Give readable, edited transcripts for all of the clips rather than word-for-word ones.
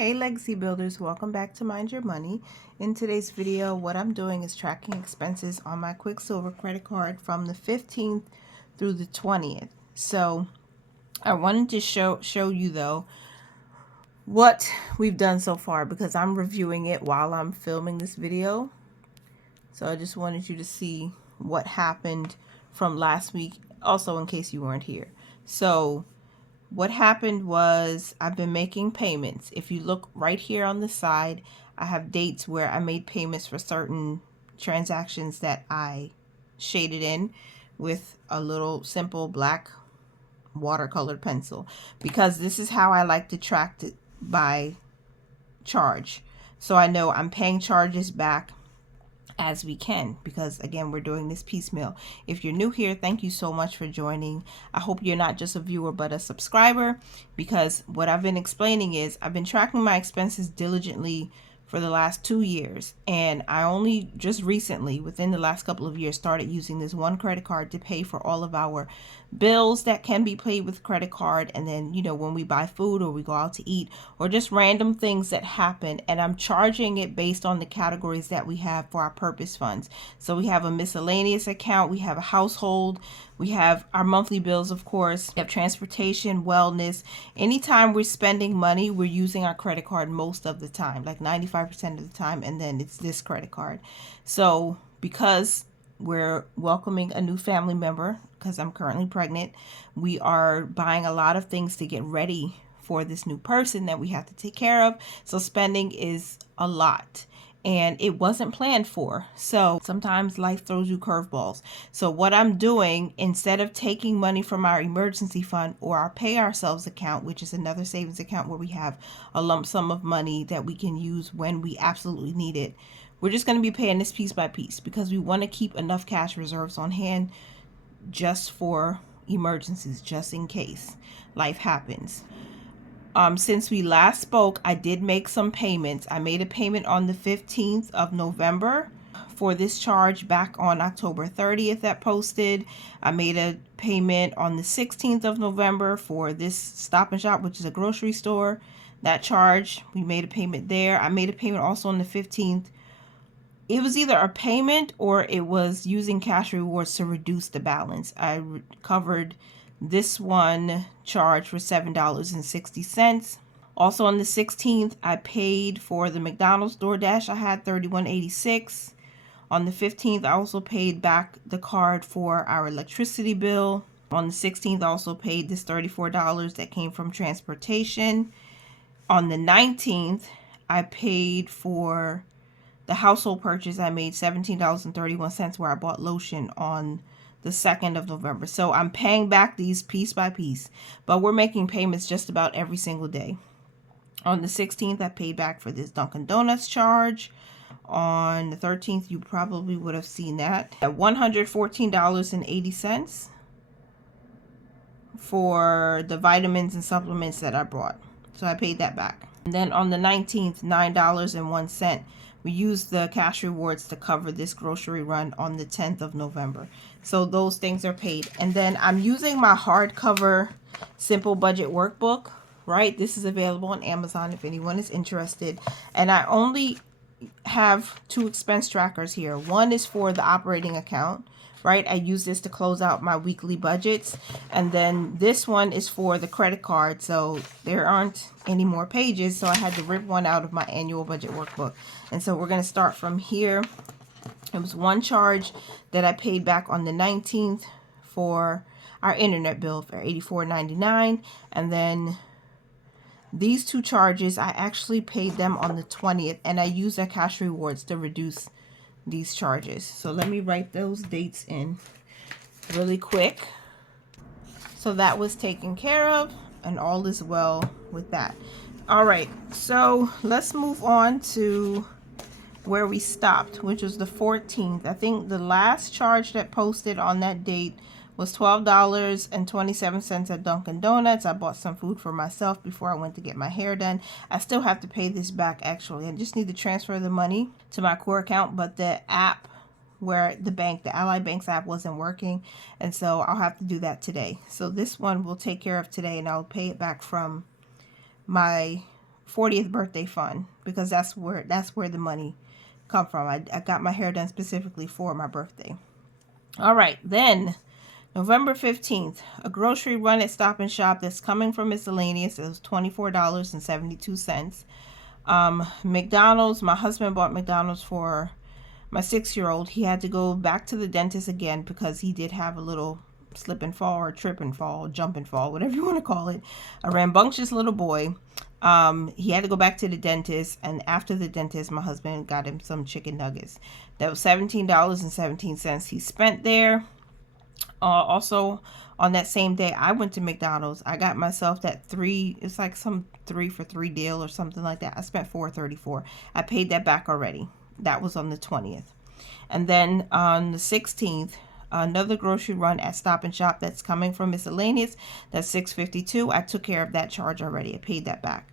Hey Legacy Builders, welcome back to Mind Your Money. In today's video, what I'm doing is tracking expenses on my Quicksilver credit card from the 15th through the 20th. So I wanted to show you though what we've done so far because I'm reviewing it while I'm filming this video. So I just wanted you to see what happened from last week, also in case you weren't here. So what happened was I've been making payments. If you look right here on the side, I have dates where I made payments for certain transactions that I shaded in with a little simple black watercolored pencil, because this is how I like to track it by charge. So I know I'm paying charges back as we can, because again, we're doing this piecemeal. If you're new here, thank you so much for joining. I hope you're not just a viewer but a subscriber, because what I've been explaining is I've been tracking my expenses diligently for the last 2 years, and I only just recently, within the last couple of years, started using this one credit card to pay for all of our bills that can be paid with credit card. And then, you know, when we buy food or we go out to eat or just random things that happen, and I'm charging it based on the categories that we have for our purpose funds. So we have a miscellaneous account, we have a household, we have our monthly bills, of course, we have transportation, wellness. Anytime we're spending money, we're using our credit card most of the time, like 95% of the time, and then it's this credit card. So because we're welcoming a new family member, because I'm currently pregnant, we are buying a lot of things to get ready for this new person that we have to take care of. So spending is a lot, and it wasn't planned for. So sometimes life throws you curveballs. So what I'm doing, instead of taking money from our emergency fund or our pay ourselves account, which is another savings account where we have a lump sum of money that we can use when we absolutely need it, we're just going to be paying this piece by piece, because we want to keep enough cash reserves on hand just for emergencies, just in case life happens. Since we last spoke, I did make some payments. I made a payment on the 15th of November for this charge back on October 30th that posted. I made a payment on the 16th of November for this Stop and Shop, which is a grocery store. That charge, we made a payment there. I made a payment also on the 15th. It was either a payment or it was using cash rewards to reduce the balance. I covered this one charge for $7.60. Also on the 16th, I paid for the McDonald's DoorDash. I had $31.86. On the 15th, I also paid back the card for our electricity bill. On the 16th, I also paid this $34 that came from transportation. On the 19th, I paid for the household purchase. I made $17.31 where I bought lotion on the 2nd of November. So I'm paying back these piece by piece, but we're making payments just about every single day. On the 16th, I paid back for this Dunkin' Donuts charge. On the 13th, you probably would have seen that at $114.80 for the vitamins and supplements that I brought. So I paid that back. And then on the 19th, $9.01. We used the cash rewards to cover this grocery run on the 10th of November. So those things are paid. And then I'm using my hardcover Simple Budget Workbook, right? This is available on Amazon if anyone is interested. And I only have 2 expense trackers here. One is for the operating account, right? I use this to close out my weekly budgets. And then this one is for the credit card. So there aren't any more pages, so I had to rip one out of my annual budget workbook. And so we're going to start from here. It was one charge that I paid back on the 19th for our internet bill for $84.99. And then these 2 charges, I actually paid them on the 20th, and I used our cash rewards to reduce these charges. So let me write those dates in really quick. So that was taken care of, and all is well with that. All right, so let's move on to where we stopped, which was the 14th. I think the last charge that posted on that date was $12.27 at Dunkin' Donuts. I bought some food for myself before I went to get my hair done. I still have to pay this back, actually. I just need to transfer the money to my core account, but the app where the Ally Banks app wasn't working, and so I'll have to do that today. So this one we'll take care of today, and I'll pay it back from my 40th birthday fund, because that's where the money come from. I got my hair done specifically for my birthday. All right, then November 15th, a grocery run at Stop and Shop that's coming from miscellaneous. It was $24.72. McDonald's, my husband bought McDonald's for my 6-year-old. He had to go back to the dentist again because he did have a little slip and fall, or trip and fall, jump and fall, whatever you want to call it. A rambunctious little boy. He had to go back to the dentist, and after the dentist, my husband got him some chicken nuggets. That was $17.17 he spent there. Also, on that same day, I went to McDonald's. I got myself that it's like some 3 for $3 deal or something like that. I spent $4.34. I paid that back already. That was on the 20th. And then on the 16th, another grocery run at Stop and Shop that's coming from miscellaneous. That's $6.52. I took care of that charge already. I paid that back.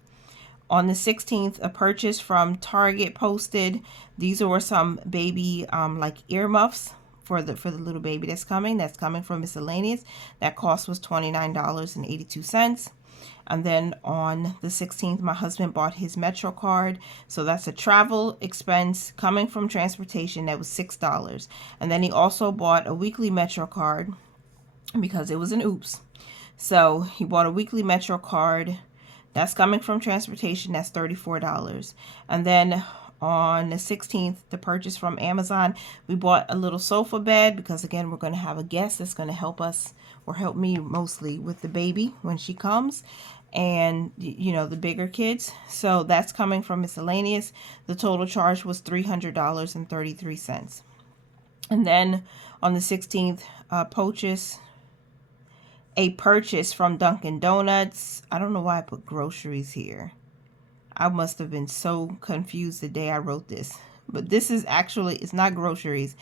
On the 16th, a purchase from Target posted. These were some baby like earmuffs for the little baby that's coming from miscellaneous. That cost was $29.82. And then on the 16th, my husband bought his Metro card. So that's a travel expense coming from transportation. That was $6. And then he also bought a weekly Metro card because it was an oops. So he bought a weekly Metro card. That's coming from transportation. That's $34. And then on the 16th, the purchase from Amazon, we bought a little sofa bed because, again, we're going to have a guest that's going to help us, or help me mostly, with the baby when she comes, and, you know, the bigger kids. So that's coming from miscellaneous. The total charge was $300.33. And then on the 16th, a purchase from Dunkin' Donuts. I don't know why I put groceries here. I must have been so confused the day I wrote this. But this is actually, it's not groceries.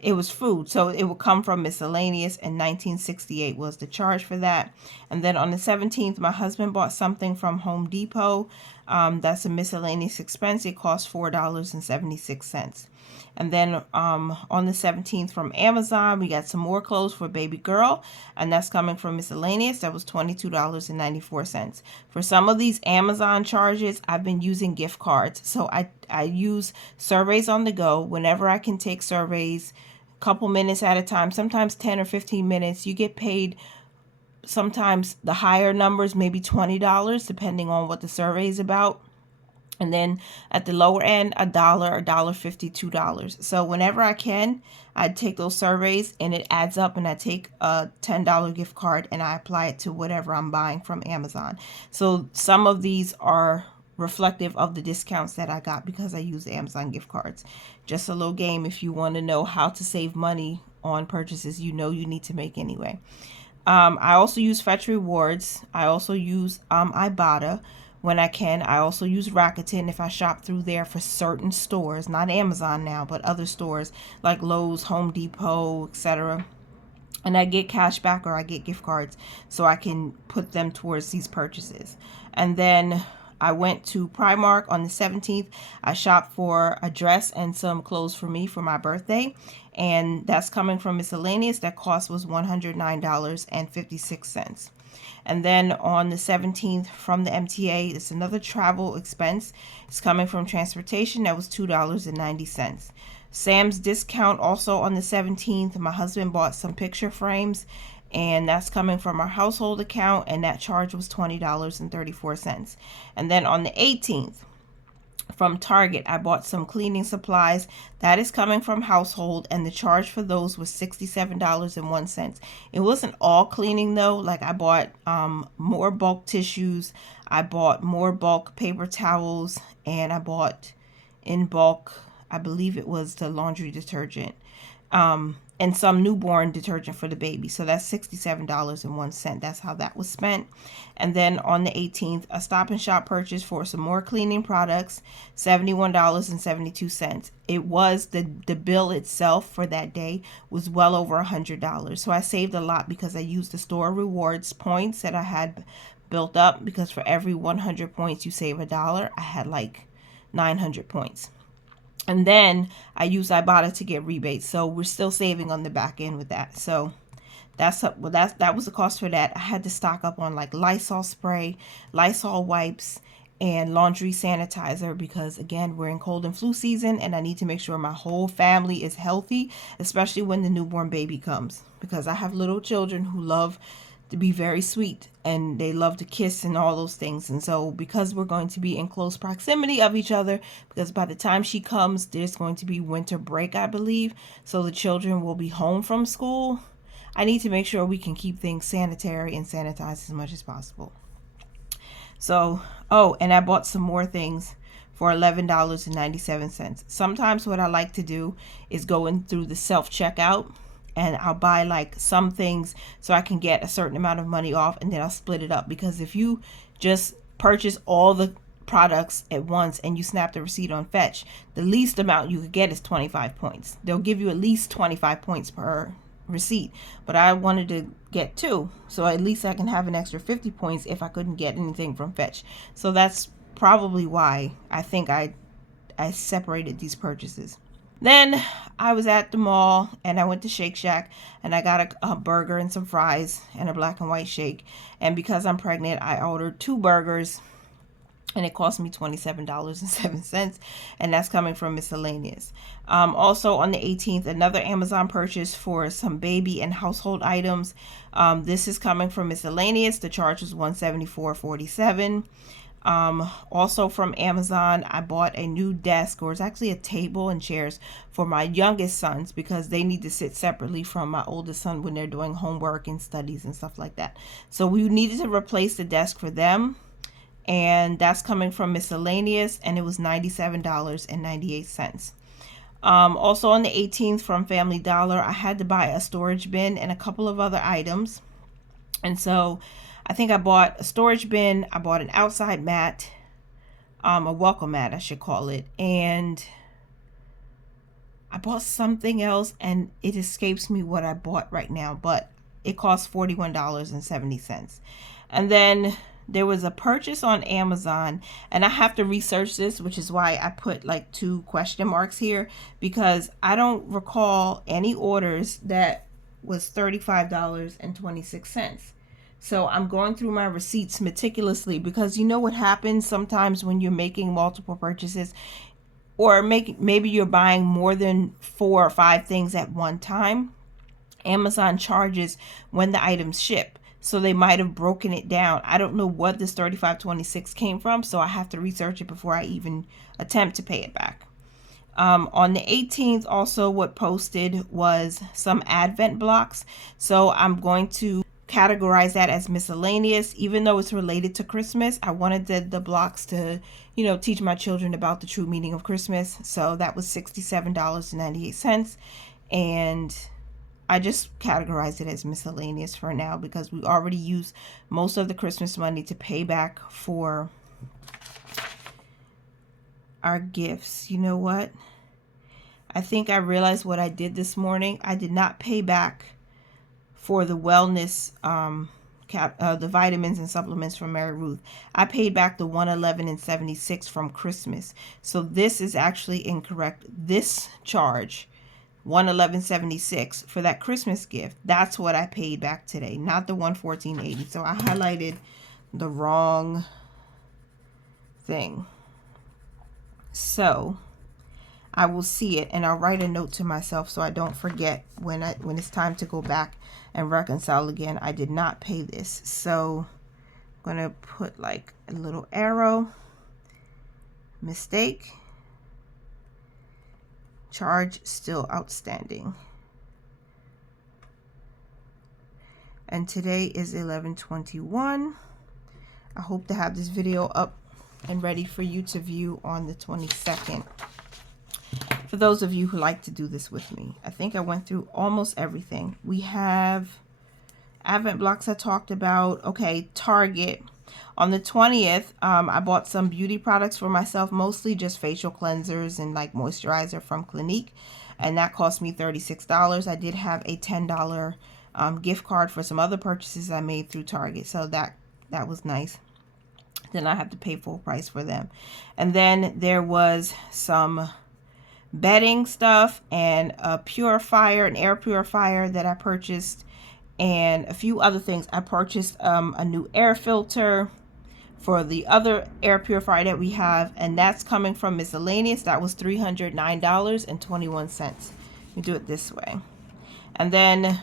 It was food. So it would come from miscellaneous, and $19.68 was the charge for that. And then on the 17th, my husband bought something from Home Depot. That's a miscellaneous expense. It cost $4.76. And then on the 17th from Amazon, we got some more clothes for baby girl, and that's coming from miscellaneous. That was $22.94. For some of these Amazon charges, I've been using gift cards. So I use surveys on the go whenever I can take surveys, a couple minutes at a time, sometimes 10 or 15 minutes. You get paid sometimes the higher numbers, maybe $20, depending on what the survey is about. And then at the lower end, $1, $1.50, $2. So whenever I can, I take those surveys and it adds up, and I take a $10 gift card and I apply it to whatever I'm buying from Amazon. So some of these are reflective of the discounts that I got because I use Amazon gift cards. Just a little game if you want to know how to save money on purchases you know you need to make anyway. I also use Fetch Rewards. I also use Ibotta when I can. I also use Rakuten if I shop through there for certain stores, not Amazon now, but other stores like Lowe's, Home Depot, etc. And I get cash back, or I get gift cards, so I can put them towards these purchases. And then I went to Primark on the 17th. I shopped for a dress and some clothes for me for my birthday, and that's coming from miscellaneous. That cost was $109.56. And then on the 17th from the MTA, it's another travel expense. It's coming from transportation. That was $2.90. Sam's discount also on the 17th. My husband bought some picture frames, and that's coming from our household account, and that charge was $20.34. And then on the 18th, from Target, I bought some cleaning supplies. That is coming from household, and the charge for those was $67.01. It wasn't all cleaning though. Like, I bought more bulk tissues, I bought more bulk paper towels, and I bought in bulk, I believe it was the laundry detergent, and some newborn detergent for the baby. So that's $67.01. That's how that was spent. And then on the 18th, a Stop and Shop purchase for some more cleaning products, $71.72. It was the bill itself for that day was well over $100. So I saved a lot because I used the store rewards points that I had built up, because for every 100 points you save $1. I had like 900 points. And then I use Ibotta to get rebates, so we're still saving on the back end with that. So that was the cost for that. I had to stock up on like Lysol spray, Lysol wipes, and laundry sanitizer, because again, we're in cold and flu season and I need to make sure my whole family is healthy, especially when the newborn baby comes, because I have little children who love to be very sweet and they love to kiss and all those things. And so because we're going to be in close proximity of each other, because by the time she comes, there's going to be winter break, I believe, so the children will be home from school, I need to make sure we can keep things sanitary and sanitized as much as possible. So, oh, and I bought some more things for $11.97. Sometimes what I like to do is go in through the self-checkout and I'll buy like some things so I can get a certain amount of money off, and then I'll split it up, because if you just purchase all the products at once and you snap the receipt on Fetch, the least amount you could get is 25 points. They'll give you at least 25 points per receipt, but I wanted to get 2, so at least I can have an extra 50 points if I couldn't get anything from Fetch. So that's probably why I think I separated these purchases. Then I was at the mall and I went to Shake Shack and I got a burger and some fries and a black and white shake, and because I'm pregnant I ordered 2 burgers and it cost me $27.07, and that's coming from miscellaneous. Also on the 18th, another Amazon purchase for some baby and household items. This is coming from miscellaneous. The charge was $174.47. Also from Amazon, I bought a new desk, or it's actually a table and chairs, for my youngest sons, because they need to sit separately from my oldest son when they're doing homework and studies and stuff like that. So we needed to replace the desk for them, and that's coming from miscellaneous, and it was $97.98. Also on the 18th from Family Dollar, I had to buy a storage bin and a couple of other items, and so I think I bought a storage bin, I bought an outside mat, a welcome mat I should call it, and I bought something else and it escapes me what I bought right now, but it cost $41.70. And then there was a purchase on Amazon, and I have to research this, which is why I put like 2 question marks here, because I don't recall any orders that was $35.26. So I'm going through my receipts meticulously, because you know what happens sometimes when you're making multiple purchases, or maybe you're buying more than 4 or 5 things at one time. Amazon charges when the items ship, so they might have broken it down. I don't know what this $35.26 came from, so I have to research it before I even attempt to pay it back. On the 18th, also what posted was some Advent blocks, so I'm going to categorize that as miscellaneous, even though it's related to Christmas. I wanted the blocks to, teach my children about the true meaning of Christmas, so that was $67.98, and I just categorized it as miscellaneous for now, because we already used most of the Christmas money to pay back for our gifts. You know what? I think I realized what I did this morning. I did not pay back for the wellness, the vitamins and supplements from Mary Ruth. I paid back the $111.76 from Christmas. So this is actually incorrect. This charge, $111.76 for that Christmas gift, that's what I paid back today, not the $114.80. So I highlighted the wrong thing. So I will see it and I'll write a note to myself so I don't forget when it's time to go back and reconcile again. I did not pay this. So I'm going to put like a little arrow, mistake, charge still outstanding. And today is 11/21. I hope to have this video up and ready for you to view on the 22nd. For those of you who like to do this with me, I think I went through almost everything. We have Advent blocks I talked about. Okay, Target. On the 20th, I bought some beauty products for myself, mostly just facial cleansers and like moisturizer from Clinique, and that cost me $36. I did have a $10 gift card for some other purchases I made through Target, so that was nice. Then I have to pay full price for them. And then there was some bedding stuff and a purifier, an air purifier that I purchased, and a few other things. I purchased a new air filter for the other air purifier that we have, and that's coming from miscellaneous. That was $309.21. We do it this way. And then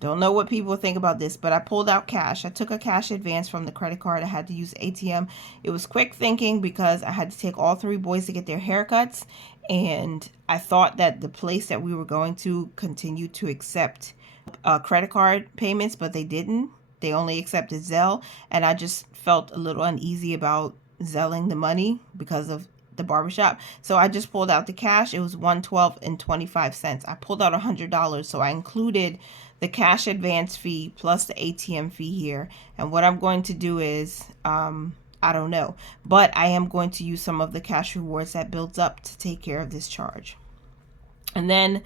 don't know what people think about this, but I pulled out cash. I took a cash advance from the credit card. I had to use ATM. It was quick thinking because I had to take all 3 boys to get their haircuts, and I thought that the place that we were going to continue to accept credit card payments, but they didn't. They only accepted Zelle, and I just felt a little uneasy about Zelling the money because of the barbershop. So I just pulled out the cash. It was $112.25. I pulled out $100, so I included the cash advance fee plus the ATM fee here. And what I'm going to do is, I don't know, but I am going to use some of the cash rewards that builds up to take care of this charge. And then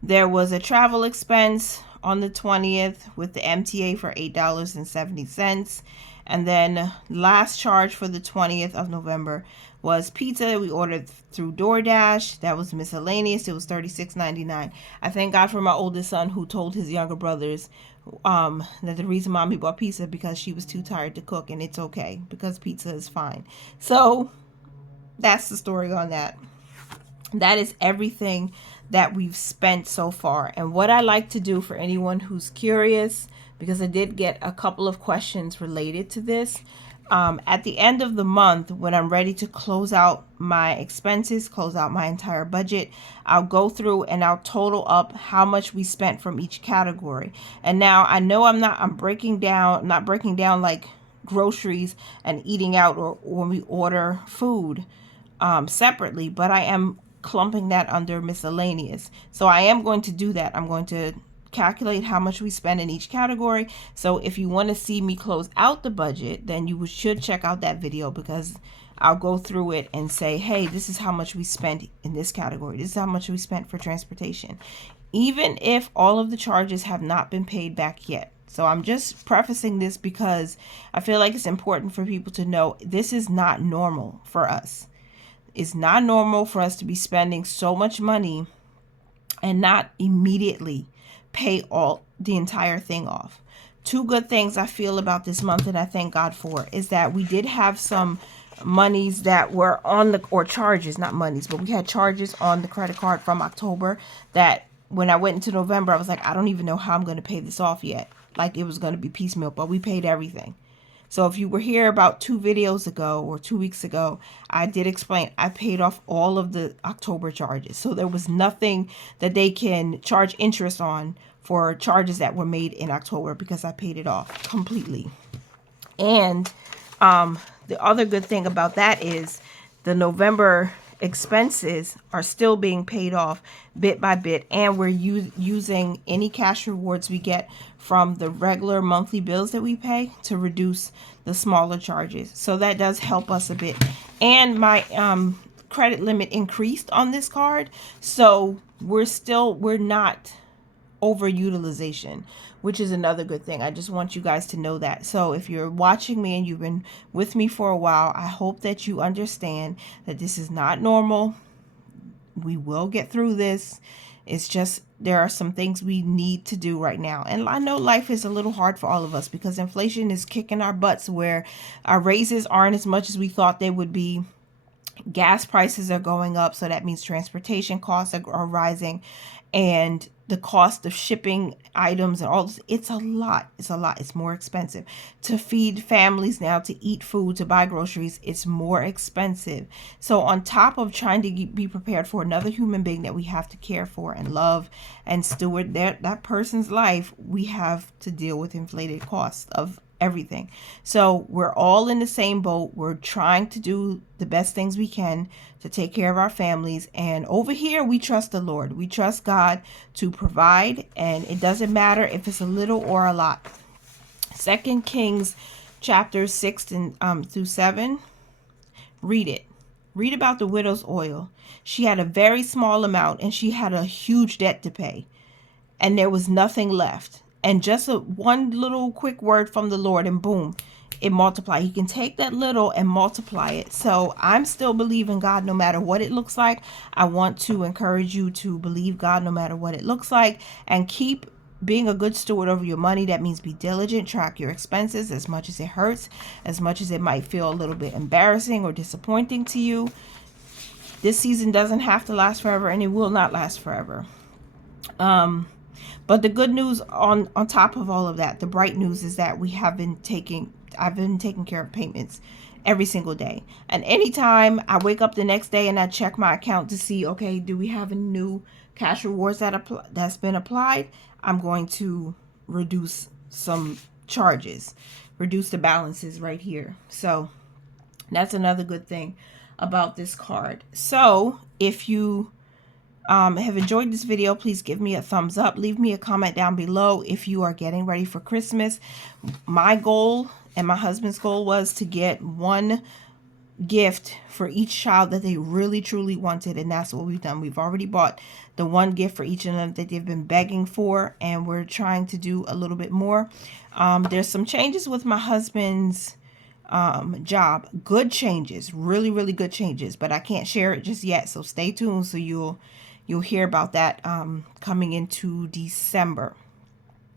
there was a travel expense on the 20th with the MTA for $8.70. And then last charge for the 20th of November was pizza. We ordered through DoorDash. That was miscellaneous. It was $36.99. I thank God for my oldest son who told his younger brothers that the reason mommy bought pizza because she was too tired to cook, and it's okay because pizza is fine. So that's the story on that. That is everything that we've spent so far. And what I like to do for anyone who's curious, because I did get a couple of questions related to this, at the end of the month, when I'm ready to close out my expenses, close out my entire budget, I'll go through and I'll total up how much we spent from each category. And now I know I'm breaking down, not breaking down like groceries and eating out, or when we order food separately, but I am clumping that under miscellaneous. So I am going to do that. I'm going to calculate how much we spend in each category. So if you want to see me close out the budget, then you should check out that video, because I'll go through it and say, hey, this is how much we spent in this category. This is how much we spent for transportation, even if all of the charges have not been paid back yet. So I'm just prefacing this because I feel like it's important for people to know this is not normal for us. It's not normal for us to be spending so much money and not immediately pay the entire thing off. 2 good things I feel about this month, and I thank God for, is that we did have some monies that were on the, or charges, not monies, but we had charges on the credit card from October that when I went into November, I was like, I don't even know how I'm going to pay this off yet. Like it was going to be piecemeal, but we paid everything. So if you were here about 2 videos ago or 2 weeks ago, I did explain I paid off all of the October charges. So there was nothing that they can charge interest on for charges that were made in October, because I paid it off completely. And the other good thing about that is the November expenses are still being paid off bit by bit, and we're using any cash rewards we get from the regular monthly bills that we pay to reduce the smaller charges. So that does help us a bit. And my credit limit increased on this card, so we're not overutilization, which is another good thing. I just want you guys to know that. So if you're watching me and you've been with me for a while, I hope that you understand that this is not normal. We will get through this. It's just there are some things we need to do right now. And I know life is a little hard for all of us because inflation is kicking our butts, where our raises aren't as much as we thought they would be. Gas prices are going up, so that means transportation costs are rising, and the cost of shipping items and all this, it's a lot. It's more expensive to feed families now, to eat food, to buy groceries. It's more expensive. So on top of trying to be prepared for another human being that we have to care for and love and steward that person's life, we have to deal with inflated costs of everything. So we're all in the same boat. We're trying to do the best things we can to take care of our families. And over here, we trust the Lord. We trust God to provide. And it doesn't matter if it's a little or a lot. 2 Kings chapter 6 through 7. Read it. Read about the widow's oil. She had a very small amount and she had a huge debt to pay. And there was nothing left. And just one little quick word from the Lord, and boom, it multiplied. He can take that little and multiply it. So I'm still believing God no matter what it looks like. I want to encourage you to believe God no matter what it looks like, and keep being a good steward over your money. That means be diligent, track your expenses as much as it hurts, as much as it might feel a little bit embarrassing or disappointing to you. This season doesn't have to last forever, and it will not last forever. But the good news on top of all of that, the bright news is that I've been taking care of payments every single day. And anytime I wake up the next day and I check my account to see, okay, do we have a new cash rewards that's been applied, I'm going to reduce some charges, reduce the balances right here. So that's another good thing about this card. So if you have enjoyed this video, please give me a thumbs up. Leave me a comment down below if you are getting ready for Christmas. My goal and my husband's goal was to get one gift for each child that they really truly wanted, and that's what we've done. We've already bought the one gift for each of them that they've been begging for, and we're trying to do a little bit more. There's some changes with my husband's job. Good changes, really good changes, but I can't share it just yet, so stay tuned. So you'll hear about that coming into December.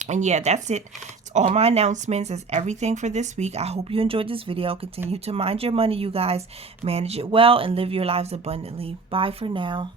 And yeah, that's it. It's all my announcements. That's everything for this week. I hope you enjoyed this video. Continue to mind your money, you guys. Manage it well and live your lives abundantly. Bye for now.